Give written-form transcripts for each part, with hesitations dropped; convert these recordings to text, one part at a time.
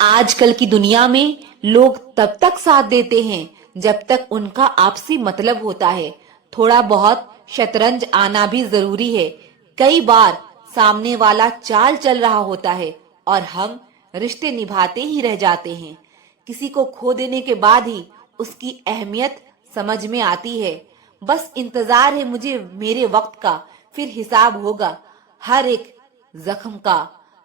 आजकल की दुनिया में लोग तब तक साथ देते हैं जब तक उनका आपसी मतलब होता है। थोड़ा बहुत शतरंज आना भी जरूरी है। कई बार सामने वाला चाल चल रहा होता है और हम रिश्ते निभाते ही रह जाते हैं। किसी को खो देने के बाद ही उसकी अहमियत समझ में आती है। बस इंतजार है मुझे मेरे वक्त का, फिर हिसाब होगा हर एक जख्म का।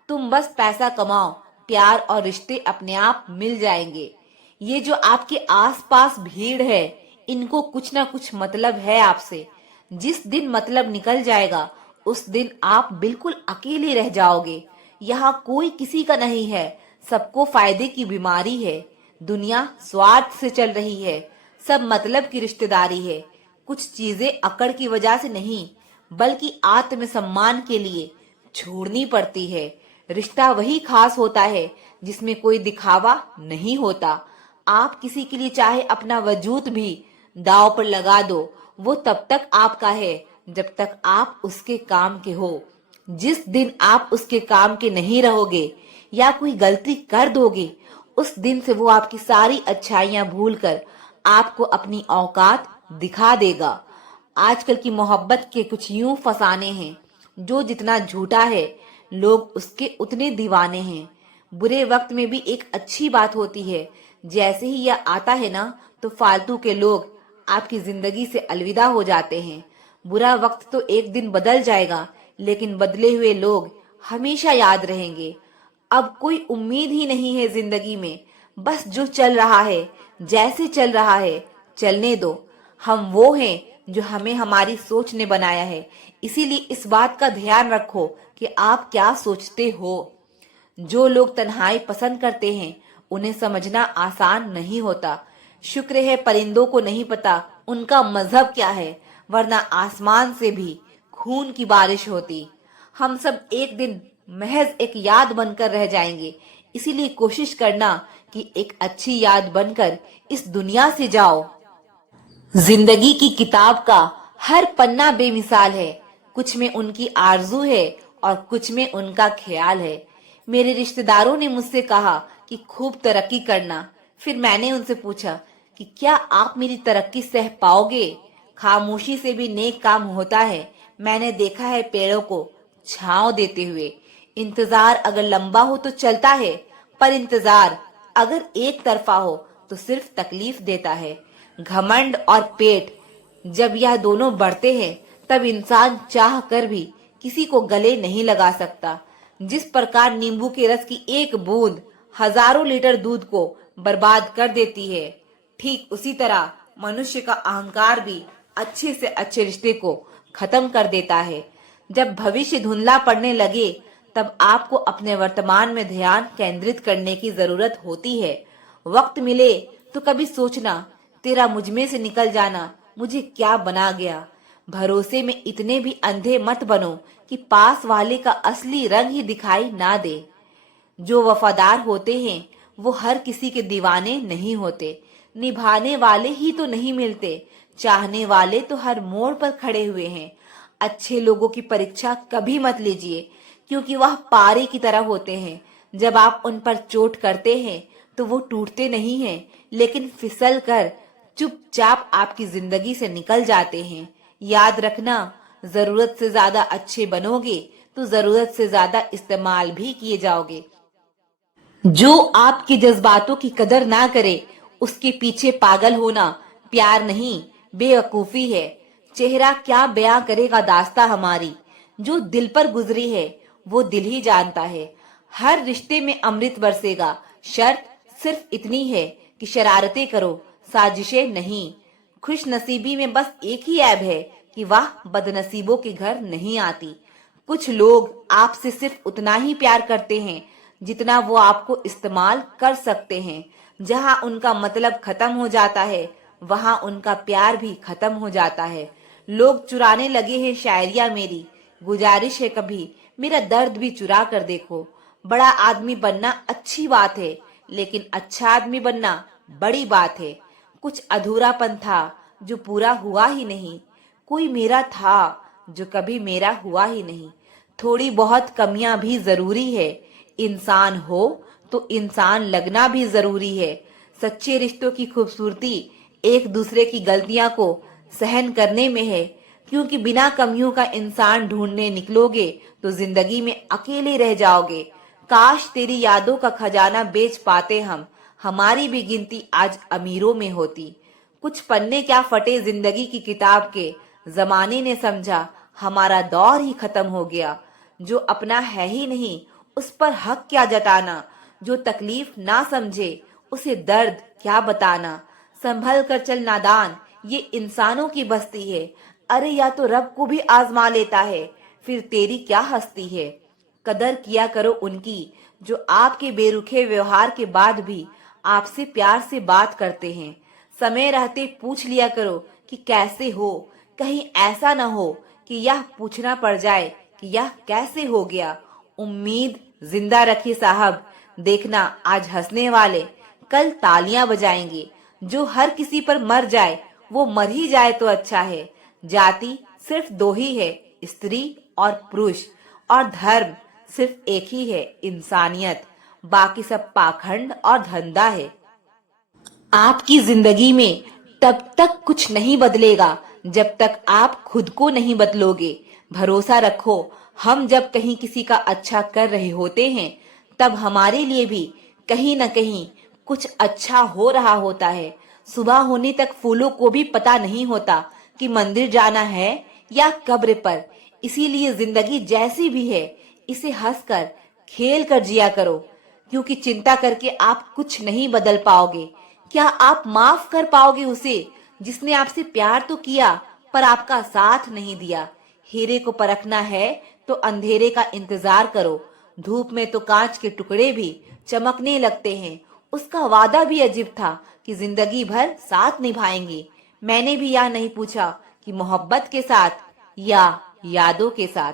तुम बस पैसा कमाओ, प्यार और रिश्ते अपने आप मिल जाएंगे। ये जो आपके आसपास भीड़ है, इनको कुछ ना कुछ मतलब है आपसे। जिस दिन मतलब निकल जाएगा उस दिन आप बिल्कुल अकेले रह जाओगे। यहाँ कोई किसी का नहीं है, सबको फायदे की बीमारी है। दुनिया स्वार्थ से चल रही है, सब मतलब की रिश्तेदारी है। कुछ चीजें अकड़ की वजह से नहीं, बल्कि आत्मसम्मान के लिए छोड़नी पड़ती है। रिश्ता वही खास होता है जिसमें कोई दिखावा नहीं होता। आप किसी के लिए चाहे अपना वजूद भी दांव पर लगा दो, वो तब तक आपका है जब तक आप उसके काम के हो। जिस दिन आप उसके काम के नहीं रहोगे या कोई गलती कर दोगे, उस दिन से वो आपकी सारी अच्छाइयां भूलकर आपको अपनी औकात दिखा देगा। आजकल की मोहब्बत के कुछ यूं फसाने हैं, जो जितना झूठा है लोग उसके उतने दीवाने हैं। बुरे वक्त में भी एक अच्छी बात होती है, जैसे ही यह आता है ना, तो फालतू के लोग आपकी जिंदगी से अलविदा हो जाते हैं। बुरा वक्त तो एक दिन बदल जाएगा, लेकिन बदले हुए लोग हमेशा याद रहेंगे। अब कोई उम्मीद ही नहीं है जिंदगी में, बस जो चल रहा है, जैसे चल रहा है चलने दो। हम वो हैं जो हमें हमारी सोच ने बनाया है, इसीलिए इस बात का ध्यान रखो कि आप क्या सोचते हो। जो लोग तन्हाई पसंद करते हैं उन्हें समझना आसान नहीं होता। शुक्र है परिंदों को नहीं पता उनका मजहब क्या है, वरना आसमान से भी खून की बारिश होती। हम सब एक दिन महज एक याद बनकर रह जाएंगे, इसीलिए कोशिश करना कि एक अच्छी याद बनकर इस दुनिया से जाओ। जिंदगी की किताब का हर पन्ना बेमिसाल है, कुछ में उनकी आरजू है और कुछ में उनका ख्याल है। मेरे रिश्तेदारों ने मुझसे कहा कि खूब तरक्की करना। फिर मैंने उनसे पूछा कि क्या आप मेरी तरक्की सह पाओगे? खामोशी से भी नेक काम होता है। मैंने देखा है पेड़ों को छांव देते हुए। इंतजार अगर लंबा हो तो चलता है, पर इंतजार अगर एक तरफा हो तो सिर्फ तकलीफ देता है। घमंड और पेट जब यह दोनों बढ़ते हैं, तब इंसान चाह कर भी किसी को गले नहीं लगा सकता। जिस प्रकार नींबू के रस की एक बूंद हजारों लीटर दूध को बर्बाद कर देती है, ठीक उसी तरह मनुष्य का अहंकार भी अच्छे से अच्छे रिश्ते को खत्म कर देता है। जब भविष्य धुंधला पड़ने लगे, तब आपको अपने वर्तमान में ध्यान केंद्रित करने की जरूरत होती है। वक्त मिले तो कभी सोचना, तेरा मुझमें से निकल जाना मुझे क्या बना गया। भरोसे में इतने भी अंधे मत बनो कि पास वाले का असली रंग ही दिखाई ना दे। जो वफादार होते हैं वो हर किसी के दीवाने नहीं होते। निभाने वाले ही तो नहीं मिलते, चाहने वाले तो हर मोड़ पर खड़े हुए हैं। अच्छे लोगों की परीक्षा कभी मत लीजिए, क्योंकि वह पारे की तरह होते हैं। जब आप उन पर चोट करते हैं तो वो टूटते नहीं हैं, लेकिन फिसल कर चुपचाप आपकी जिंदगी से निकल जाते हैं। याद रखना, जरूरत से ज्यादा अच्छे बनोगे तो जरूरत से ज्यादा इस्तेमाल भी किए जाओगे। जो आपके जज्बातों की कदर ना करे, उसके पीछे पागल होना प्यार नहीं, बेवकूफी है। चेहरा क्या बयां करेगा दास्ता हमारी, जो दिल पर गुजरी है वो दिल ही जानता है। हर रिश्ते में अमृत बरसेगा, शर्त सिर्फ इतनी है कि शरारतें करो, साजिशें नहीं। खुश नसीबी में बस एक ही ऐब है कि वह बदनसीबों के घर नहीं आती। कुछ लोग आपसे सिर्फ उतना ही प्यार करते हैं जितना वो आपको इस्तेमाल कर सकते हैं। जहां उनका मतलब खत्म हो जाता है, वहां उनका प्यार भी खत्म हो जाता है। लोग चुराने लगे हैं शायरिया मेरी, गुजारिश है कभी मेरा दर्द भी चुरा कर देखो। बड़ा आदमी बनना अच्छी बात है, लेकिन अच्छा आदमी बनना बड़ी बात है। कुछ अधूरापन था जो पूरा हुआ ही नहीं, कोई मेरा था जो कभी मेरा हुआ ही नहीं। थोड़ी बहुत कमियां भी जरूरी है, इंसान हो तो इंसान लगना भी जरूरी है। सच्चे रिश्तों की खूबसूरती एक दूसरे की गलतियां को सहन करने में है, क्योंकि बिना कमियों का इंसान ढूंढने निकलोगे तो जिंदगी में अकेले रह जाओगे। काश तेरी यादों का खजाना बेच पाते हम, हमारी भी गिनती आज अमीरों में होती। कुछ पन्ने क्या फटे जिंदगी की किताब के, जमाने ने समझा हमारा दौर ही खत्म हो गया। जो अपना है ही नहीं उस पर हक क्या जताना, जो तकलीफ ना समझे उसे दर्द क्या बताना। संभल कर चल नादान, ये इंसानों की बस्ती है। अरे या तो रब को भी आजमा लेता है, फिर तेरी क्या हस्ती है। कदर किया करो उनकी जो आपके बेरुखे व्यवहार के बाद भी आपसे प्यार से बात करते हैं। समय रहते पूछ लिया करो कि कैसे हो, कहीं ऐसा न हो कि यह पूछना पड़ जाए कि यह कैसे हो गया। उम्मीद जिंदा रखी साहब, देखना आज हंसने वाले कल तालियां बजाएंगे। जो हर किसी पर मर जाए वो मर ही जाए तो अच्छा है। जाति सिर्फ दो ही है, स्त्री और पुरुष, और धर्म सिर्फ एक ही है, इंसानियत। बाकी सब पाखंड और धंधा है। आपकी जिंदगी में तब तक कुछ नहीं बदलेगा जब तक आप खुद को नहीं बदलोगे। भरोसा रखो, हम जब कहीं किसी का अच्छा कर रहे होते हैं तब हमारे लिए भी कहीं न कहीं कुछ अच्छा हो रहा होता है। सुबह होने तक फूलों को भी पता नहीं होता कि मंदिर जाना है या कब्र पर। इसीलिए जिंदगी जैसी भी है इसे हंसकर खेल कर जिया करो, क्योंकि चिंता करके आप कुछ नहीं बदल पाओगे। क्या आप माफ कर पाओगे उसे जिसने आपसे प्यार तो किया पर आपका साथ नहीं दिया। हीरे को परखना है तो अंधेरे का इंतजार करो। धूप में तो कांच के टुकड़े भी चमकने लगते हैं। उसका वादा भी अजीब था कि जिंदगी भर साथ निभाएंगे। मैंने भी यह नहीं पूछा कि मोहब्बत के साथ या यादों के साथ।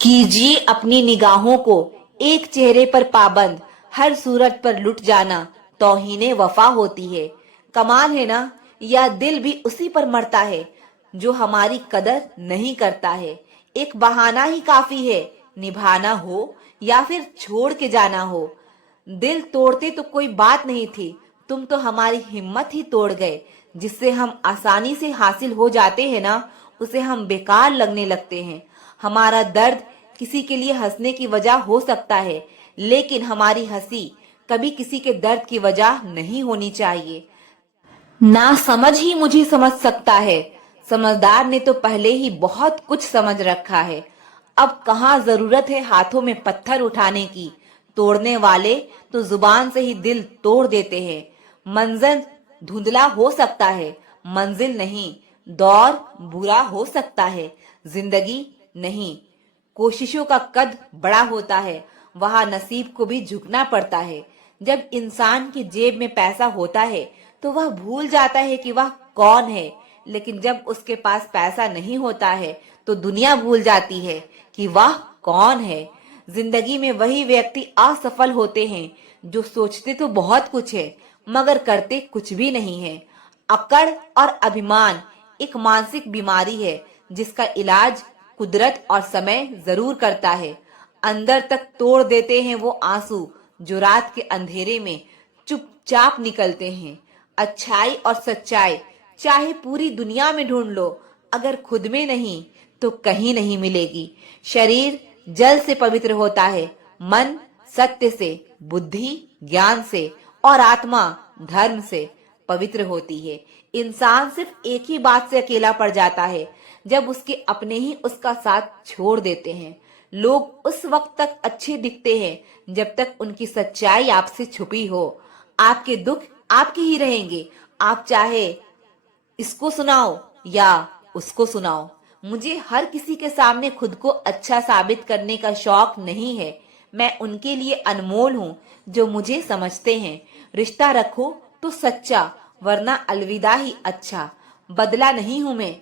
कीजिए अपनी निगाहों को एक चेहरे पर पाबंद, हर सूरत पर लुट जाना तौहीने वफा होती है। कमाल है ना, यह दिल भी उसी पर मरता है जो हमारी कदर नहीं करता है। एक बहाना ही काफी है, निभाना हो या फिर छोड़ के जाना हो। दिल तोड़ते तो कोई बात नहीं थी, तुम तो हमारी हिम्मत ही तोड़ गए। जिससे हम आसानी से हासिल हो जाते हैं ना, उसे हम बेकार लगने लगते हैं। हमारा दर्द किसी के लिए हंसने की वजह हो सकता है, लेकिन हमारी हंसी कभी किसी के दर्द की वजह नहीं होनी चाहिए। ना समझ ही मुझे समझ सकता है, समझदार ने तो पहले ही बहुत कुछ समझ रखा है। अब कहाँ जरूरत है हाथों में पत्थर उठाने की। तोड़ने वाले तो जुबान से ही दिल तोड़ देते हैं। मंजर धुंधला हो सकता है, मंजिल नहीं। दौर बुरा हो सकता है, जिंदगी नहीं। कोशिशों का कद बड़ा होता है, वहां नसीब को भी झुकना पड़ता है। जब इंसान की जेब में पैसा होता है तो वह भूल जाता है कि वह कौन है, लेकिन जब उसके पास पैसा नहीं होता है तो दुनिया भूल जाती है कि वह कौन है। जिंदगी में वही व्यक्ति असफल होते हैं जो सोचते तो बहुत कुछ है मगर करते कुछ भी नहीं है। अकड़ और अभिमान एक मानसिक बीमारी है जिसका इलाज कुदरत और समय जरूर करता है। अंदर तक तोड़ देते हैं वो आंसू जो रात के अंधेरे में चुपचाप निकलते हैं। अच्छाई और सच्चाई चाहे पूरी दुनिया में ढूंढ लो, अगर खुद में नहीं तो कहीं नहीं मिलेगी। शरीर जल से पवित्र होता है, मन सत्य से, बुद्धि ज्ञान से और आत्मा धर्म से पवित्र होती है। इंसान सिर्फ एक ही बात से अकेला पड़ जाता है, जब उसके अपने ही उसका साथ छोड़ देते हैं। लोग उस वक्त तक अच्छे दिखते हैं जब तक उनकी सच्चाई आपसे छुपी हो। आपके दुख आपके ही रहेंगे, आप चाहे इसको सुनाओ या उसको सुनाओ। मुझे हर किसी के सामने खुद को अच्छा साबित करने का शौक नहीं है। मैं उनके लिए अनमोल हूँ जो मुझे समझते हैं। रिश्ता रखो तो सच्चा, वरना अलविदा ही अच्छा। बदला नहीं हूँ मैं,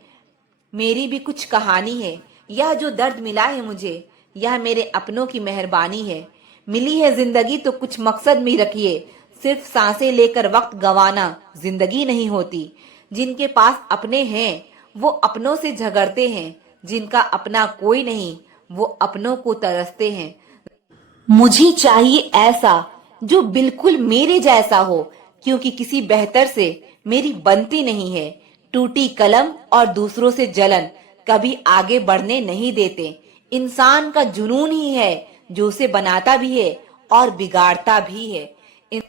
मेरी भी कुछ कहानी है। यह जो दर्द मिला है मुझे, यह मेरे अपनों की मेहरबानी है। मिली है जिंदगी तो कुछ मकसद में रखिए, सिर्फ सांसें लेकर वक्त गंवाना जिंदगी नहीं होती। जिनके पास अपने हैं वो अपनों से झगड़ते हैं, जिनका अपना कोई नहीं वो अपनों को तरसते हैं। मुझे चाहिए ऐसा जो बिल्कुल मेरे जैसा हो, क्योंकि किसी बेहतर से मेरी बनती नहीं है। टूटी कलम और दूसरों से जलन कभी आगे बढ़ने नहीं देते। इंसान का जुनून ही है जो उसे बनाता भी है और बिगाड़ता भी है।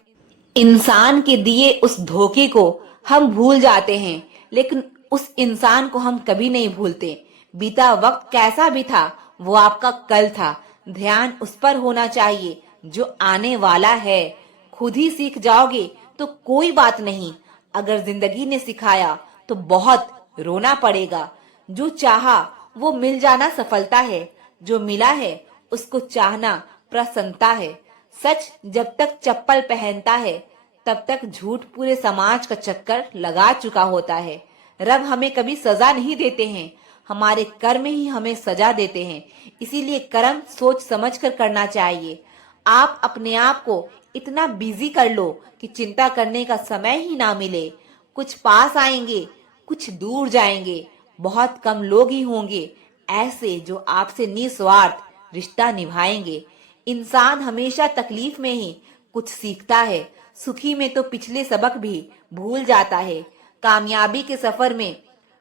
इंसान के दिए उस धोखे को हम भूल जाते हैं, लेकिन उस इंसान को हम कभी नहीं भूलते। बीता वक्त कैसा भी था, वो आपका कल था। ध्यान उस पर होना चाहिए जो आने वाला है। खुद ही सीख जाओगे तो कोई बात नहीं, अगर जिंदगी ने सिखाया तो बहुत रोना पड़ेगा। जो चाहा वो मिल जाना सफलता है, जो मिला है उसको चाहना प्रसन्नता है। सच जब तक चप्पल पहनता है तब तक झूठ पूरे समाज का चक्कर लगा चुका होता है। रब हमें कभी सजा नहीं देते हैं, हमारे कर्म ही हमें सजा देते हैं। इसीलिए कर्म सोच समझ कर करना चाहिए। आप अपने आप को इतना बिजी कर लो कि चिंता करने का समय ही ना मिले। कुछ पास आएंगे, कुछ दूर जाएंगे। बहुत कम लोग ही होंगे ऐसे जो आपसे निस्वार्थ रिश्ता निभाएंगे। इंसान हमेशा तकलीफ में ही कुछ सीखता है। सुखी में तो पिछले सबक भी भूल जाता है। कामयाबी के सफर में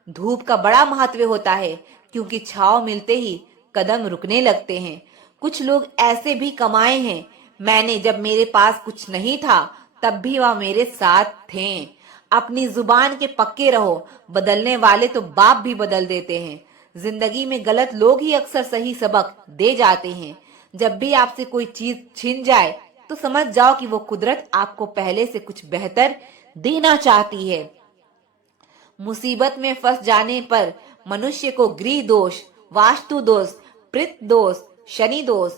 धूप का बड़ा महत्व होता है, क्योंकि छांव मिलते ही कदम रुकने लगते हैं। कुछ लोग ऐसे भी कमाए हैं, मैंने जब मेरे पास कुछ नहीं था तब भी वह मेरे साथ थे। अपनी जुबान के पक्के रहो, बदलने वाले तो बाप भी बदल देते हैं। जिंदगी में गलत लोग ही अक्सर सही सबक दे जाते हैं। जब भी आपसे कोई चीज छिन जाए तो समझ जाओ कि वो कुदरत आपको पहले से कुछ बेहतर देना चाहती है। मुसीबत में फंस जाने पर मनुष्य को गृह दोष, वास्तु दोष, पितृ दोष, शनि दोष,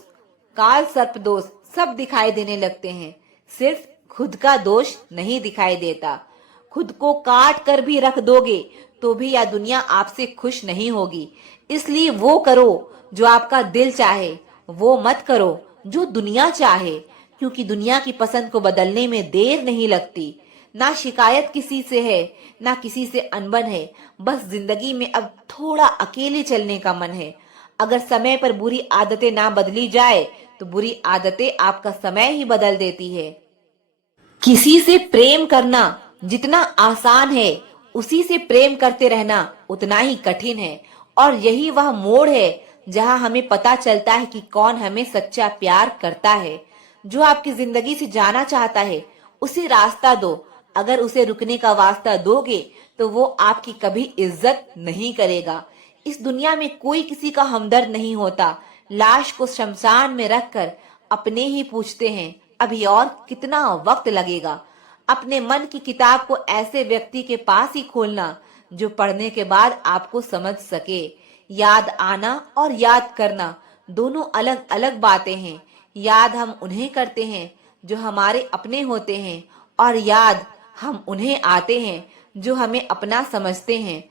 काल सर्प दोष सब दिखाई देने लगते हैं। सिर्फ खुद का दोष नहीं दिखाई देता। खुद को काट कर भी रख दोगे तो भी यह दुनिया आपसे खुश नहीं होगी। इसलिए वो करो जो आपका दिल चाहे, वो मत करो जो दुनिया चाहे, क्योंकि दुनिया की पसंद को बदलने में देर नहीं लगती। ना शिकायत किसी से है, ना किसी से अनबन है। बस जिंदगी में अब थोड़ा अकेले चलने का मन है। अगर समय पर बुरी आदतें ना बदली जाए तो बुरी आदतें आपका समय ही बदल देती है। किसी से प्रेम करना जितना आसान है, उसी से प्रेम करते रहना उतना ही कठिन है। और यही वह मोड़ है जहां हमें पता चलता है कि कौन हमें सच्चा प्यार करता है। जो आपकी जिंदगी से जाना चाहता है उसे रास्ता दो। अगर उसे रुकने का वास्ता दोगे तो वो आपकी कभी इज्जत नहीं करेगा। इस दुनिया में कोई किसी का हमदर्द नहीं होता। लाश को शमशान में रखकर अपने ही पूछते हैं अभी और कितना वक्त लगेगा। अपने मन की किताब को ऐसे व्यक्ति के पास ही खोलना जो पढ़ने के बाद आपको समझ सके। याद आना और याद करना दोनों अलग अलग बातें हैं। याद हम उन्हें करते हैं जो हमारे अपने होते हैं, और याद हम उन्हें आते हैं जो हमें अपना समझते हैं।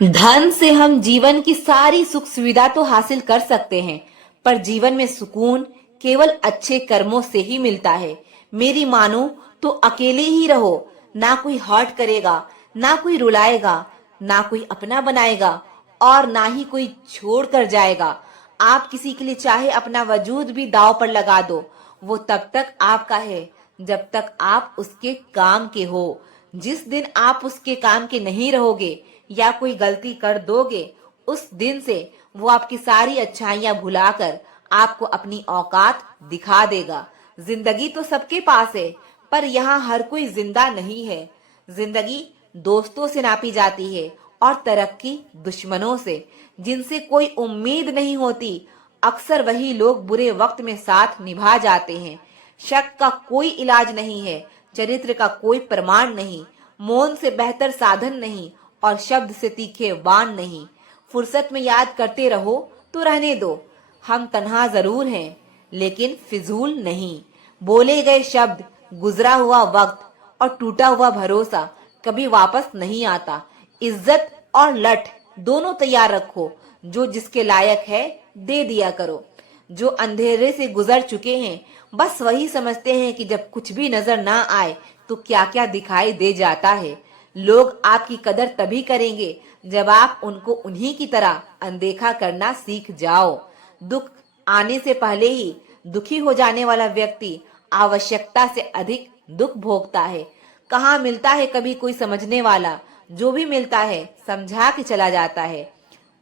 धन से हम जीवन की सारी सुख सुविधा तो हासिल कर सकते हैं, पर जीवन में सुकून केवल अच्छे कर्मों से ही मिलता है। मेरी मानो तो अकेले ही रहो। ना कोई हर्ट करेगा, ना कोई रुलाएगा, ना कोई अपना बनाएगा, और ना ही कोई छोड़ कर जाएगा। आप किसी के लिए चाहे अपना वजूद भी दांव पर लगा दो, वो तब तक आपका है जब तक आप उसके काम के हो। जिस दिन आप उसके काम के नहीं रहोगे या कोई गलती कर दोगे, उस दिन से वो आपकी सारी अच्छाइयां भुलाकर आपको अपनी औकात दिखा देगा। जिंदगी तो सबके पास है, पर यहाँ हर कोई जिंदा नहीं है। जिंदगी दोस्तों से नापी जाती है और तरक्की दुश्मनों से, जिनसे कोई उम्मीद नहीं होती। अक्सर वही लोग बुरे वक्त में साथ निभा जाते हैं। शक का कोई इलाज नहीं है, चरित्र का कोई प्रमाण नहीं, मौन से बेहतर साधन नहीं, और शब्द से तीखे बाण नहीं। फुर्सत में याद करते रहो तो रहने दो। हम तन्हा जरूर हैं, लेकिन फिजूल नहीं। बोले गए शब्द, गुजरा हुआ वक्त और टूटा हुआ भरोसा कभी वापस नहीं आता। इज्जत और लठ दोनों तैयार रखो। जो जिसके लायक है दे दिया करो। जो अंधेरे से गुजर चुके हैं बस वही समझते हैं कि जब कुछ भी नजर ना आए तो क्या क्या दिखाई दे जाता है। लोग आपकी कदर तभी करेंगे जब आप उनको उन्हीं की तरह अनदेखा करना सीख जाओ। दुख आने से पहले ही दुखी हो जाने वाला व्यक्ति आवश्यकता से अधिक दुख भोगता है। कहाँ मिलता है कभी कोई समझने वाला, जो भी मिलता है समझा के चला जाता है।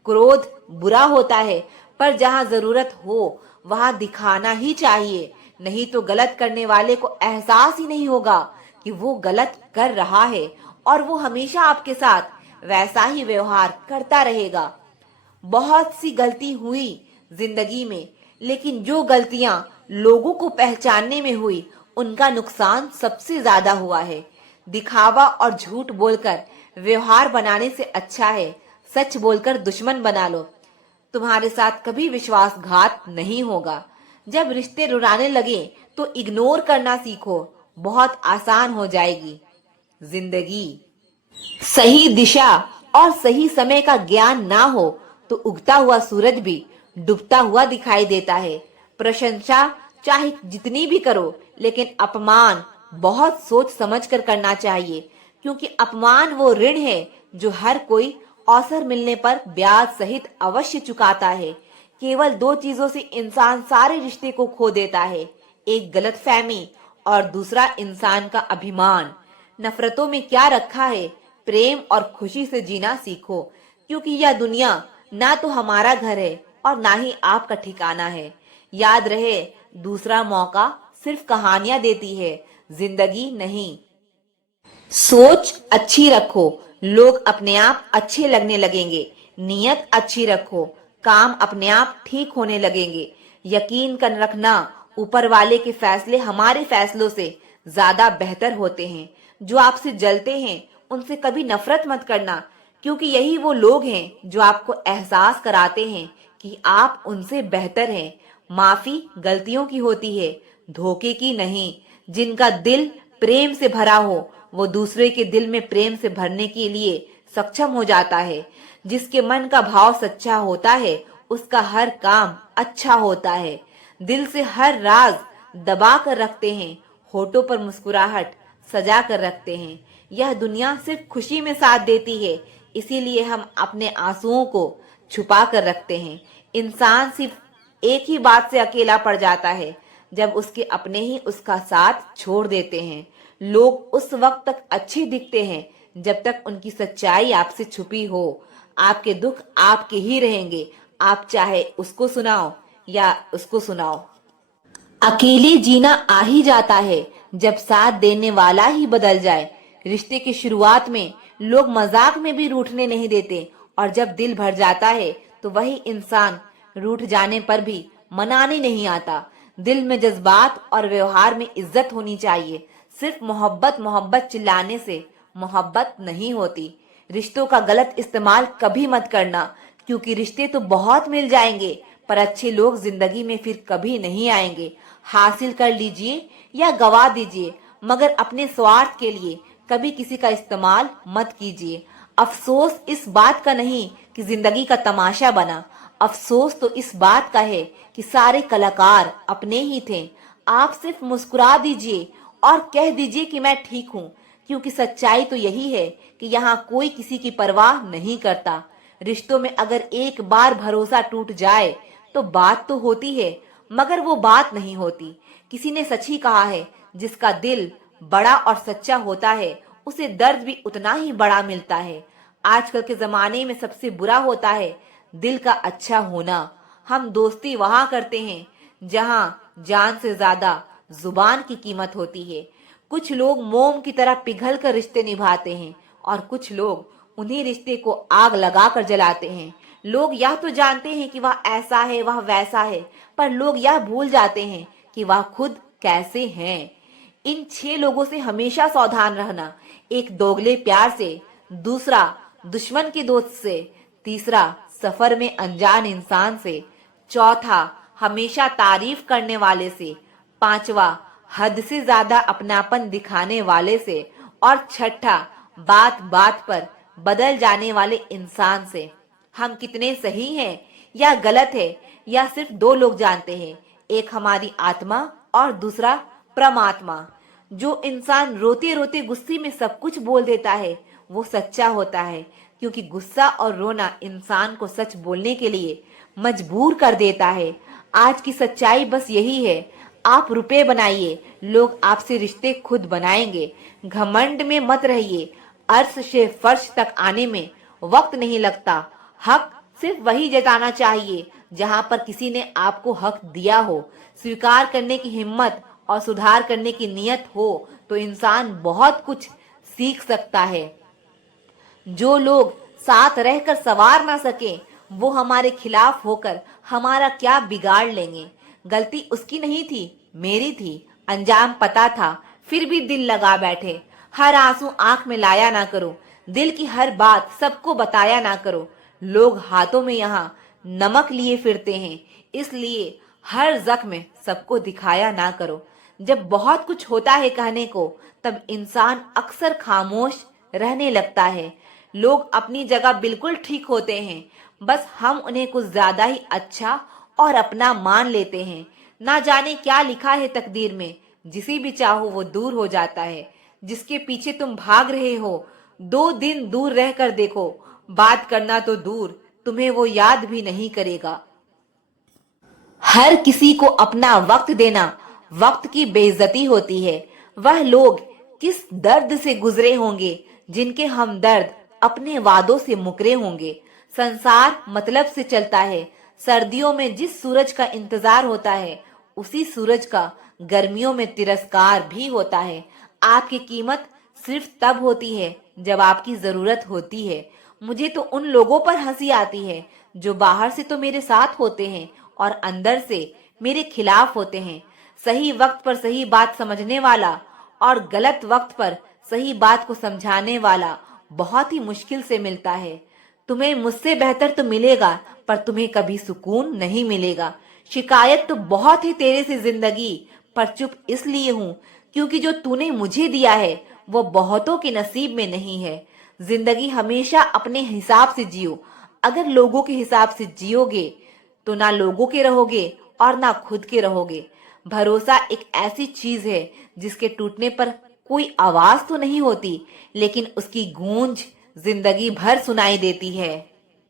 क्रोध बुरा होता है, पर जहाँ जरूरत हो वहां दिखाना ही चाहिए, नहीं तो गलत करने वाले को एहसास ही नहीं होगा कि वो गलत कर रहा है और वो हमेशा आपके साथ वैसा ही व्यवहार करता रहेगा। बहुत सी गलती हुई जिंदगी में, लेकिन जो गलतियां लोगों को पहचानने में हुई उनका नुकसान सबसे ज्यादा हुआ है। दिखावा और झूठ बोलकर व्यवहार बनाने से अच्छा है सच बोलकर दुश्मन बना लो। तुम्हारे साथ कभी विश्वासघात नहीं होगा। जब रिश्ते रुलाने लगे तो इग्नोर करना सीखो, बहुत आसान हो जाएगी जिंदगी। सही दिशा और सही समय का ज्ञान ना हो तो उगता हुआ सूरज भी डूबता हुआ दिखाई देता है। प्रशंसा चाहे जितनी भी करो, लेकिन अपमान बहुत सोच समझ कर करना चाहिए, क्योंकि अपमान वो ऋण है जो हर कोई अवसर मिलने पर ब्याज सहित अवश्य चुकाता है। केवल दो चीजों से इंसान सारे रिश्ते को खो देता है, एक गलतफहमी और दूसरा इंसान का अभिमान। नफरतों में क्या रखा है, प्रेम और खुशी से जीना सीखो, क्योंकि यह दुनिया ना तो हमारा घर है और ना ही आपका ठिकाना है। याद रहे, दूसरा मौका सिर्फ कहानियां देती है, जिंदगी नहीं। सोच अच्छी रखो, लोग अपने आप अच्छे लगने लगेंगे। नीयत अच्छी रखो, काम अपने आप ठीक होने लगेंगे। यकीन कर रखना, ऊपर वाले के फैसले हमारे फैसलों से ज्यादा बेहतर होते हैं। जो आपसे जलते हैं उनसे कभी नफरत मत करना, क्योंकि यही वो लोग हैं जो आपको एहसास कराते हैं कि आप उनसे बेहतर हैं। माफी गलतियों की होती है, धोखे की नहीं। जिनका दिल प्रेम से भरा हो वो दूसरे के दिल में प्रेम से भरने के लिए सक्षम हो जाता है। जिसके मन का भाव सच्चा होता है उसका हर काम अच्छा होता है। दिल से हर राज दबा कर रखते हैं, होठों पर मुस्कुराहट सजा कर रखते हैं। यह दुनिया सिर्फ खुशी में साथ देती है, इसीलिए हम अपने आंसुओं को छुपा कर रखते हैं। इंसान सिर्फ एक ही बात से अकेला पड़ जाता है, जब उसके अपने ही उसका साथ छोड़ देते हैं। लोग उस वक्त तक अच्छे दिखते हैं जब तक उनकी सच्चाई आपसे छुपी हो। आपके दुख आपके ही रहेंगे, आप चाहे उसको सुनाओ या उसको सुनाओ। अकेले जीना आ ही जाता है जब साथ देने वाला ही बदल जाए। रिश्ते की शुरुआत में लोग मजाक में भी रूठने नहीं देते, और जब दिल भर जाता है तो वही इंसान रूठ जाने पर भी मनाने नहीं आता। दिल में जज्बात और व्यवहार में इज्जत होनी चाहिए। सिर्फ मोहब्बत मोहब्बत चिल्लाने से मोहब्बत नहीं होती। रिश्तों का गलत इस्तेमाल कभी मत करना, क्योंकि रिश्ते तो बहुत मिल जाएंगे पर अच्छे लोग जिंदगी में फिर कभी नहीं आएंगे। हासिल कर लीजिए या गवा दीजिए, मगर अपने स्वार्थ के लिए कभी किसी का इस्तेमाल मत कीजिए। अफसोस इस बात का नहीं कि जिंदगी का तमाशा बना, अफसोस तो इस बात का है कि सारे कलाकार अपने ही थे। आप सिर्फ मुस्कुरा दीजिए और कह दीजिए कि मैं ठीक हूँ, क्योंकि सच्चाई तो यही है कि यहाँ कोई किसी की परवाह नहीं करता। रिश्तों में अगर एक बार भरोसा टूट जाए तो बात तो होती है, मगर वो बात नहीं होती। किसी ने सच ही कहा है, जिसका दिल बड़ा और सच्चा होता है उसे दर्द भी उतना ही बड़ा मिलता है। आजकल के जमाने में सबसे बुरा होता है दिल का अच्छा होना। हम दोस्ती वहां करते हैं जहां जान से ज्यादा जुबान की कीमत होती है। कुछ लोग मोम की तरह पिघल कर रिश्ते निभाते हैं और कुछ लोग उन्हीं रिश्ते को आग लगा कर जलाते हैं। लोग यह तो जानते हैं कि वह ऐसा है वह वैसा है, पर लोग यह भूल जाते हैं कि वह खुद कैसे हैं। इन 6 लोगों से हमेशा सावधान रहना। एक दोगले प्यार से, दूसरा दुश्मन के दोस्त से, तीसरा सफर में अनजान इंसान से, चौथा हमेशा तारीफ करने वाले से, पांचवा हद से ज्यादा अपनापन दिखाने वाले से, और छठा बात बात पर बदल जाने वाले इंसान से। हम कितने सही हैं या गलत है, या सिर्फ 2 लोग जानते हैं, एक हमारी आत्मा और दूसरा परमात्मा। जो इंसान रोते रोते गुस्से में सब कुछ बोल देता है वो सच्चा होता है, क्योंकि गुस्सा और रोना इंसान को सच बोलने के लिए मजबूर कर देता है। आज की सच्चाई बस यही है, आप रुपए बनाइए, लोग आपसे रिश्ते खुद बनाएंगे। घमंड में मत रहिए, अर्श से फर्श तक आने में वक्त नहीं लगता। हक सिर्फ वही जताना चाहिए जहां पर किसी ने आपको हक दिया हो। स्वीकार करने की हिम्मत और सुधार करने की नीयत हो तो इंसान बहुत कुछ सीख सकता है। जो लोग साथ रहकर संवार ना सके वो हमारे खिलाफ होकर हमारा क्या बिगाड़ लेंगे। गलती उसकी नहीं थी, मेरी थी। अंजाम पता था फिर भी दिल लगा बैठे। हर आंसू आंख में लाया ना करो, दिल की हर बात सबको बताया ना करो। लोग हाथों में यहाँ नमक लिए फिरते हैं, इसलिए हर जख्म सबको दिखाया ना करो। जब बहुत कुछ होता है कहने को तब इंसान अक्सर खामोश रहने लगता है। लोग अपनी जगह बिल्कुल ठीक होते हैं, बस हम उन्हें कुछ ज्यादा ही अच्छा और अपना मान लेते हैं। ना जाने क्या लिखा है तकदीर में, जिसे भी चाहो वो दूर हो जाता है। जिसके पीछे तुम भाग रहे हो 2 दिन दूर रहकर देखो, बात करना तो दूर तुम्हें वो याद भी नहीं करेगा। हर किसी को अपना वक्त देना वक्त की बेइज्जती होती है। वह लोग किस दर्द से गुजरे होंगे जिनके हमदर्द अपने वादों से मुकरे होंगे। संसार मतलब से चलता है। सर्दियों में जिस सूरज का इंतजार होता है उसी सूरज का गर्मियों में तिरस्कार भी होता है। आपकी कीमत सिर्फ तब होती है जब आपकी जरूरत होती है। मुझे तो उन लोगों पर हंसी आती है जो बाहर से तो मेरे साथ होते हैं और अंदर से मेरे खिलाफ होते हैं। सही वक्त पर सही बात समझने वाला और गलत वक्त पर सही बात को समझाने वाला बहुत ही मुश्किल से मिलता है। तुम्हें मुझसे बेहतर तो मिलेगा पर तुम्हें कभी सुकून नहीं मिलेगा। शिकायत तो बहुत है तेरे से जिंदगी, पर चुप इसलिए हूँ क्योंकि जो तूने मुझे दिया है वो बहुतों के नसीब में नहीं है। जिंदगी हमेशा अपने हिसाब से जियो। अगर लोगों के हिसाब से जियोगे तो ना लोगों के रहोगे और ना खुद के रहोगे। भरोसा एक ऐसी चीज है जिसके टूटने पर कोई आवाज तो नहीं होती, लेकिन उसकी गूंज जिंदगी भर सुनाई देती है।